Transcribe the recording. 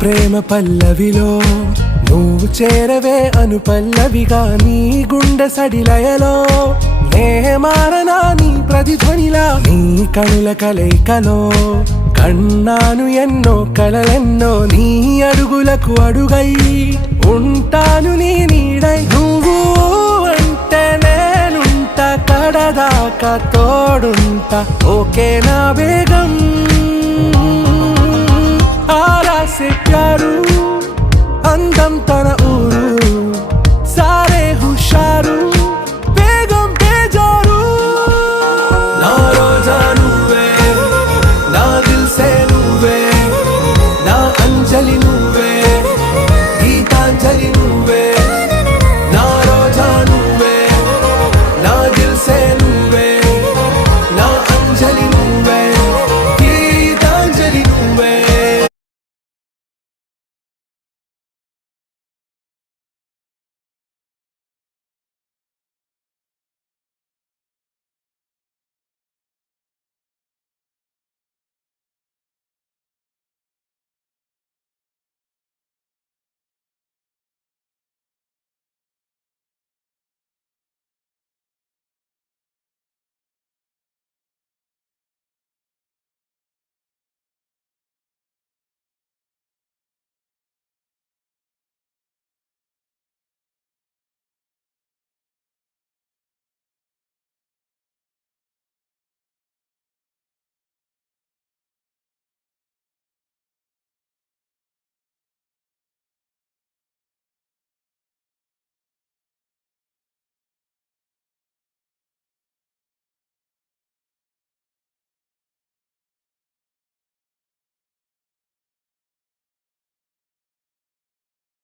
ప్రేమ పల్లవిలో నువ్వు చేరవే అను పల్లవిగా నీ గుండె సడిలయలో నే మారనా నీ ప్రతిధ్వనిలా నీ కనుల కలయికలో కన్నాను ఎన్నో కలలెన్నో నీ అడుగులకు అడుగై ఉంటాను నీ నీడై నువ్వు అంటే నేనుంట కడదాకా తోడుంటా ఓకే నా వేగం ఆరా से प्यारू అందం తన